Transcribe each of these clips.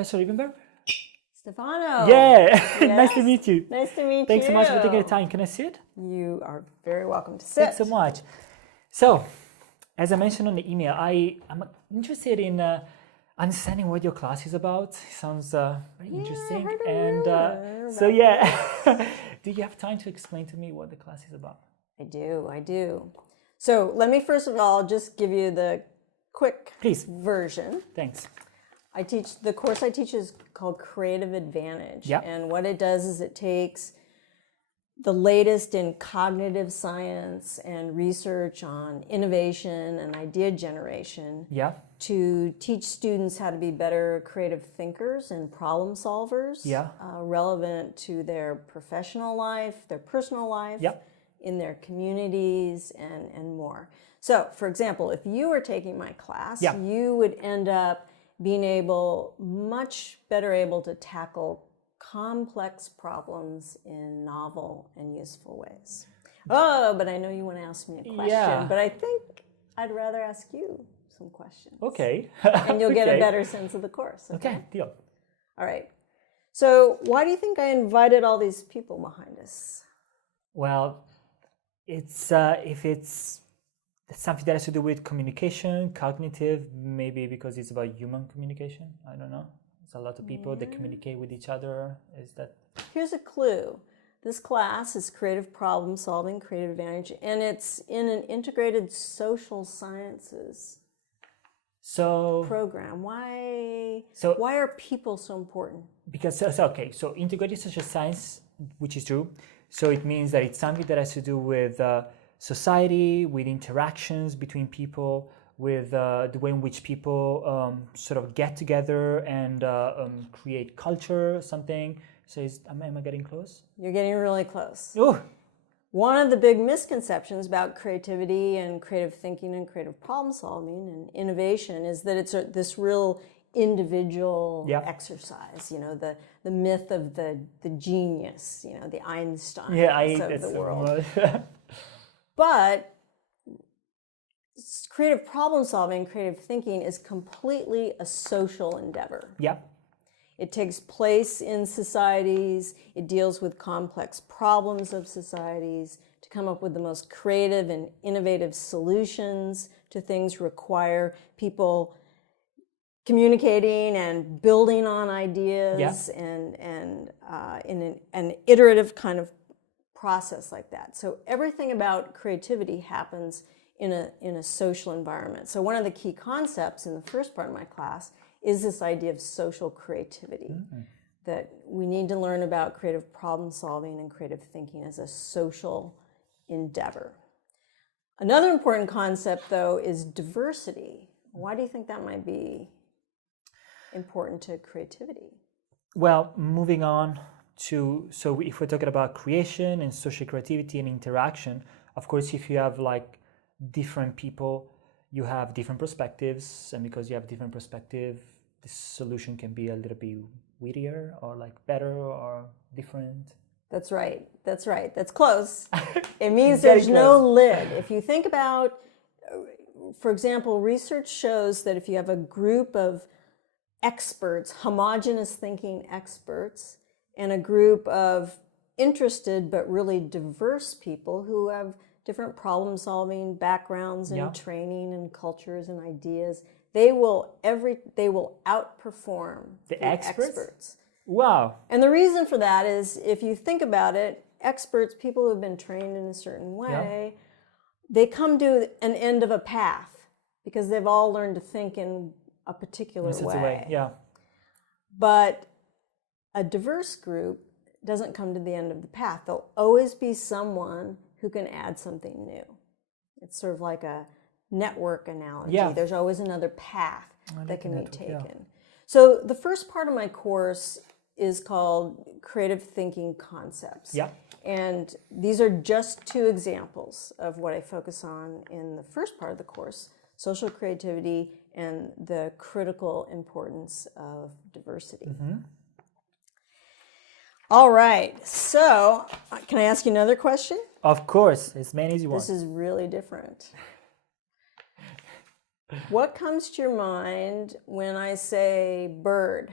Professor Rivenburgh? Stefano. Yeah, Yes. Nice to meet you. Nice to meet Thanks you. so much for taking the time. Can I sit? You are very welcome to sit. Thanks so much. So, as I mentioned on the email, I'm interested in understanding what your class is about. It sounds very interesting. And so, do you have time to explain to me what the class is about? I do. So let me first of all just give you the quick version. Thanks. The course I teach is called Creative Advantage. Yep. And what it does is it takes the latest in cognitive science and research on innovation and idea generation to teach students how to be better creative thinkers and problem solvers relevant to their professional life, their personal life, in their communities, and more. So, for example, if you were taking my class, you would end up being much better able to tackle complex problems in novel and useful ways. Oh, but I know you want to ask me a question, but I think I'd rather ask you some questions. Okay. And you'll get a better sense of the course. Okay, deal. All right. So why do you think I invited all these people behind us? Well, it's if it's something that has to do with communication, cognitive, maybe because it's about human communication. I don't know. There's a lot of people that communicate with each other. Is that? Here's a clue. This class is Creative Problem Solving, Creative Advantage, and it's in an integrated social sciences program. Why are people so important? Because, so integrated social science, which is true. So it means that it's something that has to do with society, with interactions between people, with the way in which people sort of get together and create culture, something. So am I getting close? You're getting really close. Oh. One of the big misconceptions about creativity and creative thinking and creative problem solving and innovation is that it's this real individual exercise, the myth of the genius, the Einstein of the world. But creative problem solving, creative thinking is completely a social endeavor. It takes place in societies. It deals with complex problems of societies to come up with the most creative and innovative solutions to things require people communicating and building on ideas and in an iterative kind of process like that. So everything about creativity happens in a social environment. So one of the key concepts in the first part of my class is this idea of social creativity, that we need to learn about creative problem solving and creative thinking as a social endeavor. Another important concept, though, is diversity. Why do you think that might be important to creativity? Well, moving on so if we're talking about creation and social creativity and interaction, of course, if you have like different people, you have different perspectives, and because you have different perspective, the solution can be a little bit wittier or like better or different. That's right. That's close. It means there's no lid. If you think about, for example, research shows that if you have a group of experts, homogeneous thinking experts, and a group of interested but really diverse people who have different problem-solving backgrounds and training and cultures and ideas, they will outperform the experts. Wow. And the reason for that is, if you think about it, experts, people who have been trained in a certain way, they come to an end of a path because they've all learned to think in a particular way. But a diverse group doesn't come to the end of the path. There'll always be someone who can add something new. It's sort of like a network analogy. There's always another path that can be taken. So the first part of my course is called Creative Thinking Concepts. And these are just two examples of what I focus on in the first part of the course: social creativity and the critical importance of diversity. All right, so can I ask you another question? Of course, as many as you want. This is really different. What comes to your mind when I say bird?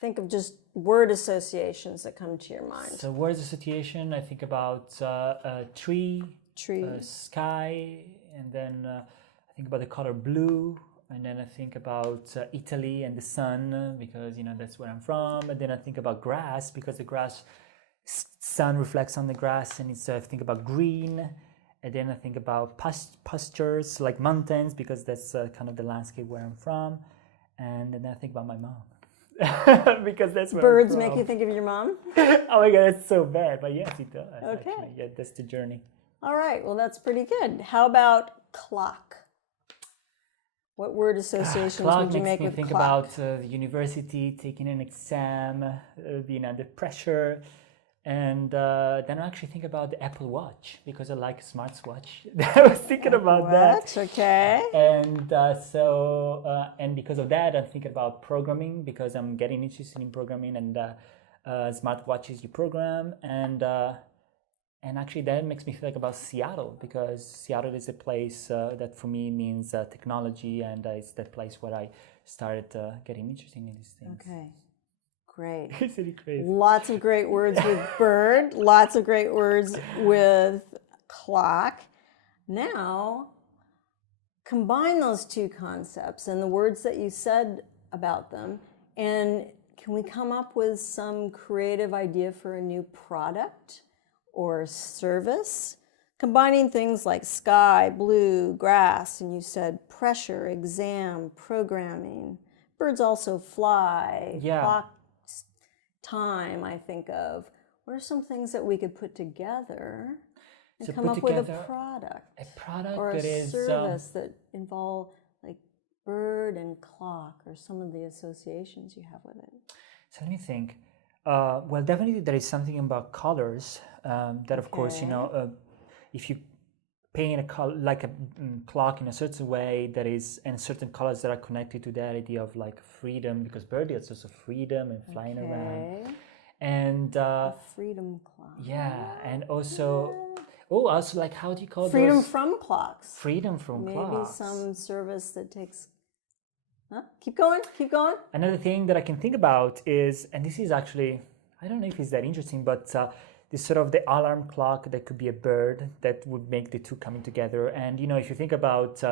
Think of just word associations that come to your mind. So words association, I think about tree, sky, and then I think about the color blue, and then I think about Italy and the sun, because that's where I'm from. And then I think about grass, because the sun reflects on the grass, and I think about green. And then I think about pastures, like mountains, because that's kind of the landscape where I'm from. And then I think about my mom. Because that's where Birds I'm from. make you think of your mom? Oh my God, that's so bad. But yes, it does. Okay. Actually. Yeah, that's the journey. All right. Well, that's pretty good. How about clock? What word associations would you make with think clock? about the university, taking an exam, being under pressure. And then I actually think about the Apple Watch, because I like a smartwatch. I was thinking about that. Okay. And and because of that, I'm thinking about programming, because I'm getting interested in programming, and smartwatches you program. And actually that makes me think about Seattle, because Seattle is a place that for me means technology, and it's that place where I started getting interested in these things. Okay. Great. It's really crazy. Lots of great words with bird, lots of great words with clock. Now, combine those two concepts and the words that you said about them, and can we come up with some creative idea for a new product or service? Combining things like sky, blue, grass, and you said pressure, exam, programming. Birds also fly, clock, time, I think of. What are some things that we could put together and come up with a product? A product or that a service that involve like bird and clock, or some of the associations you have with it. So let me think. Well, definitely there is something about colors that, of course, if you paint a clock in a certain way, and certain colors that are connected to that idea of like freedom, because bird is also freedom and flying around. And a freedom clock. Yeah, and also also like, how do you call freedom those? From clocks. Freedom from clocks. Maybe some service that takes. Keep going. Another thing that I can think about is, and this is actually, I don't know if it's that interesting, but this sort of the alarm clock that could be a bird that would make the two coming together. And if you think about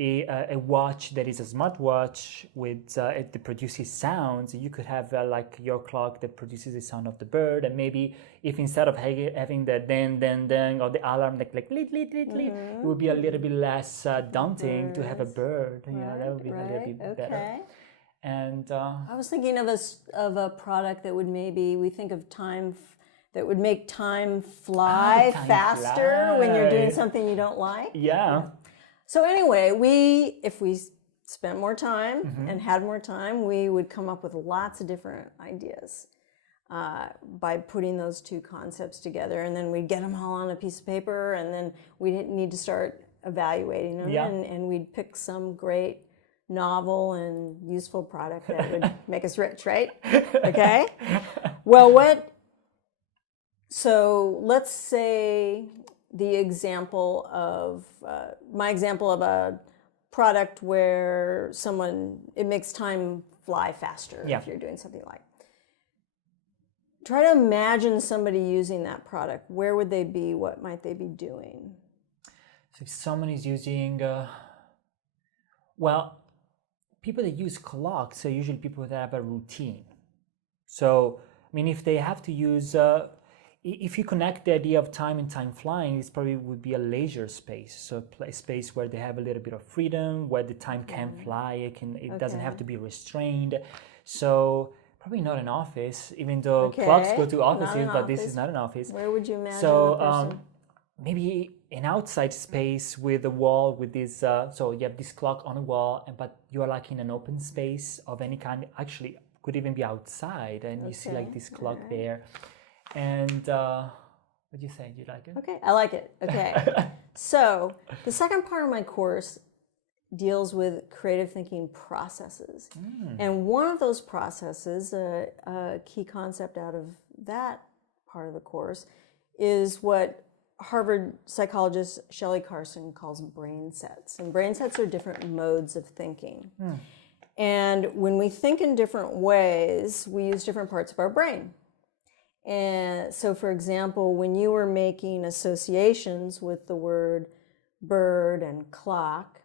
a watch that is a smartwatch with that produces sounds, you could have like your clock that produces the sound of the bird. And maybe if instead of having the ding or the alarm like lit, it would be a little bit less daunting to have a bird. That would be a little bit better. And I was thinking of a product that would we think of time. That would make time fly faster when you're doing something you don't like. Yeah. So anyway, if we spent more time and had more time, we would come up with lots of different ideas by putting those two concepts together, and then we'd get them all on a piece of paper, and then we'd need to start evaluating them, and we'd pick some great novel and useful product that would make us rich, right? Okay. Well, so let's say my example of a product where it makes time fly faster if you're doing something like. Try to imagine somebody using that product. Where would they be? What might they be doing? So if someone is using, people that use clocks are usually people that have a routine. So, I mean, if they have to use, if you connect the idea of time and time flying, it probably would be a leisure space. So a space where they have a little bit of freedom, where the time can fly, it doesn't have to be restrained. So probably not an office, even though clocks go to offices, but this is not an office. Where would you imagine the person? Maybe an outside space with a wall with this, so you have this clock on a wall, but you are like in an open space of any kind, actually could even be outside, and you see like this clock there. And what do you say? Do you like it? Okay, I like it. Okay. So the second part of my course deals with creative thinking processes. And one of those processes, a key concept out of that part of the course, is what Harvard psychologist Shelley Carson calls brain sets. And brain sets are different modes of thinking. And when we think in different ways, we use different parts of our brain. And so, for example, when you were making associations with the word bird and clock,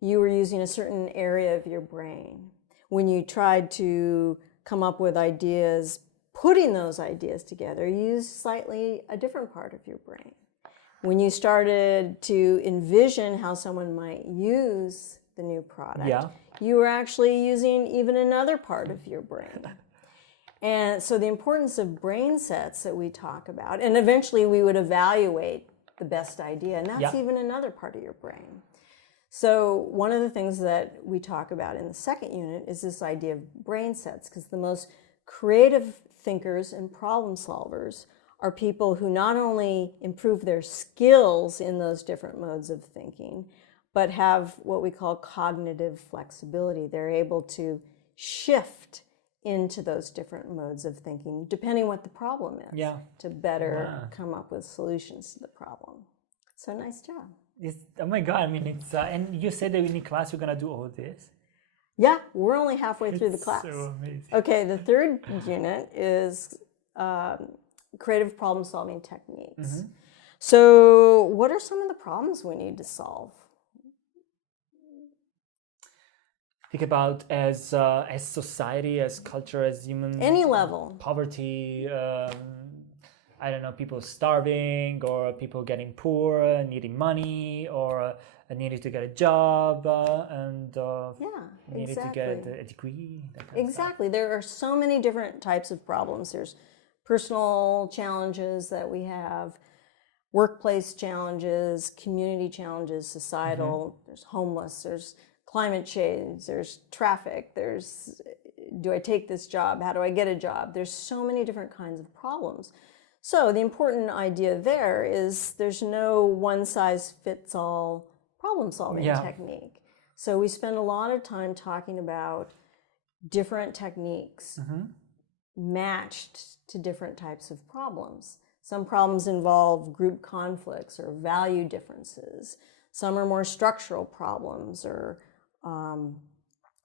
you were using a certain area of your brain. When you tried to come up with ideas, putting those ideas together, you used slightly a different part of your brain. When you started to envision how someone might use the new product, you were actually using even another part of your brain. And so the importance of brain sets that we talk about, and eventually we would evaluate the best idea, and that's even another part of your brain. So one of the things that we talk about in the second unit is this idea of brain sets, because the most creative thinkers and problem solvers are people who not only improve their skills in those different modes of thinking, but have what we call cognitive flexibility. They're able to shift into those different modes of thinking, depending what the problem is, to better come up with solutions to the problem. So nice job. Oh my God, I mean, it's, and you said that in the class you're going to do all this? Yeah, we're only halfway through the class. So amazing. Okay, the third unit is creative problem solving techniques. So what are some of the problems we need to solve? Think about as society, as culture, as human... Any level. Poverty, I don't know, people starving, or people getting poor, needing money, or needing to get a job, and needed to get a degree. That kind of stuff. There are so many different types of problems. There's personal challenges that we have, workplace challenges, community challenges, societal, there's homeless, there's climate change, there's traffic, there's do I take this job, how do I get a job? There's so many different kinds of problems. So the important idea there is there's no one-size-fits-all problem-solving technique. So we spend a lot of time talking about different techniques matched to different types of problems. Some problems involve group conflicts or value differences. Some are more structural problems, or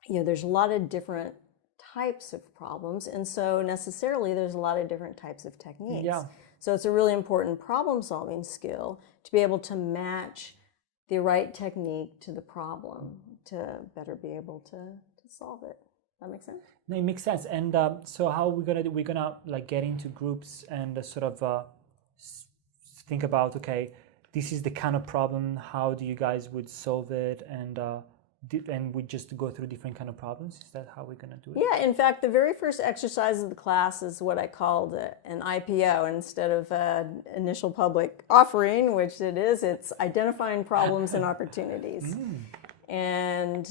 there's a lot of different types of problems, and so necessarily there's a lot of different types of techniques. So it's a really important problem-solving skill to be able to match the right technique to the problem to better be able to solve it. That makes sense? No, it makes sense. And so how we're gonna like get into groups and sort of think about, okay, this is the kind of problem, how do you guys would solve it, and we just go through different kind of problems? Is that how we're going to do it? Yeah, in fact, the very first exercise of the class is what I called an IPO instead of an initial public offering, which it is. It's identifying problems and opportunities. And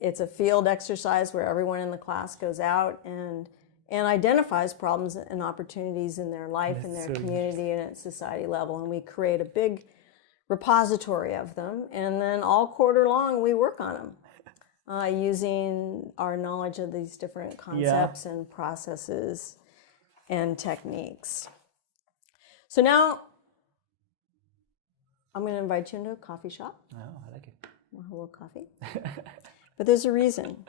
it's a field exercise where everyone in the class goes out and identifies problems and opportunities in their life, in their community, and at society level. And we create a big repository of them, and then all quarter long we work on them using our knowledge of these different concepts and processes and techniques. So now I'm going to invite you into a coffee shop. Oh, I like it. Want a little coffee? But there's a reason.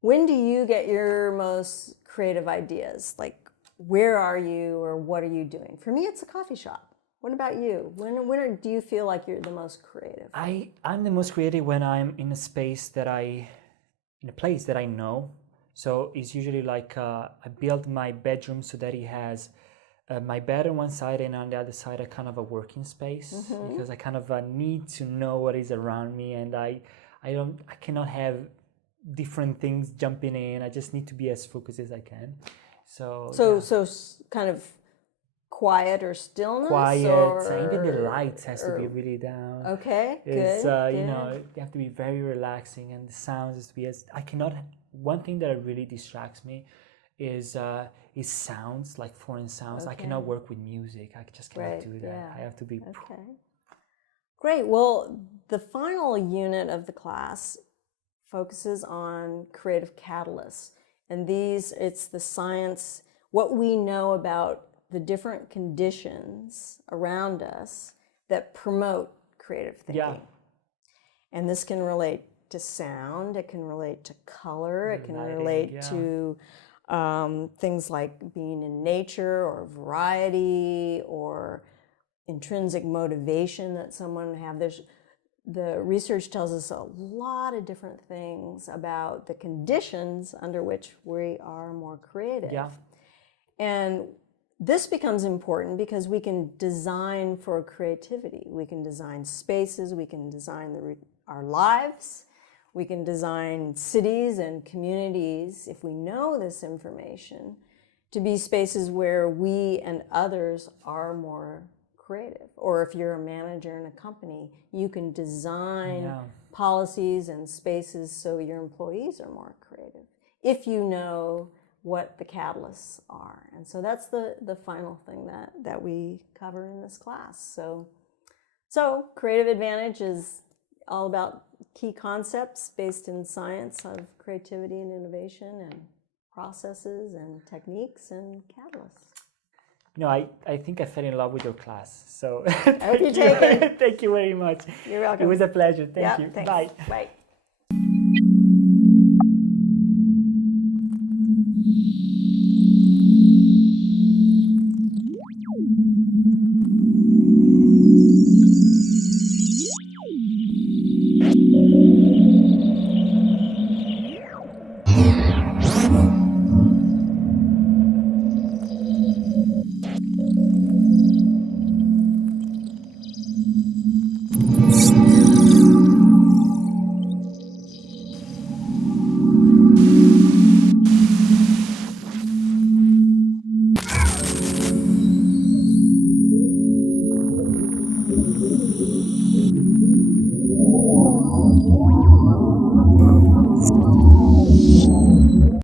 When do you get your most creative ideas? Like, where are you, or what are you doing? For me, it's a coffee shop. What about you? When do you feel like you're the most creative? I'm the most creative when I'm in a space in a place that I know. So it's usually like I build my bedroom so that it has my bed on one side, and on the other side a kind of a working space, because I kind of need to know what is around me, and I cannot have different things jumping in. I just need to be as focused as I can. So kind of quiet or stillness? Quiet, even the lights has to be really down. Okay, it's, good. You know, you have to be very relaxing, and the sounds has to be one thing that really distracts me is sounds, like foreign sounds. Okay. I cannot work with music. I just cannot do that. Yeah. I have to be... Okay. Great. Well, the final unit of the class focuses on creative catalysts. And it's the science, what we know about the different conditions around us that promote creative thinking. And this can relate to sound, it can relate to color, it can Lighting, relate yeah. to things like being in nature or variety or intrinsic motivation that someone have. The research tells us a lot of different things about the conditions under which we are more creative. Yeah. And this becomes important because we can design for creativity. We can design spaces, we can design our lives, we can design cities and communities, if we know this information, to be spaces where we and others are more creative. Or if you're a manager in a company, you can design policies and spaces so your employees are more creative, if you know what the catalysts are. And so that's the final thing that we cover in this class. So Creative Advantage is all about key concepts based in science of creativity and innovation and processes and techniques and catalysts. No, I think I fell in love with your class. So I hope you take it. Thank you very much. You're welcome. It was a pleasure. Thank you. Thanks. Bye. Bye.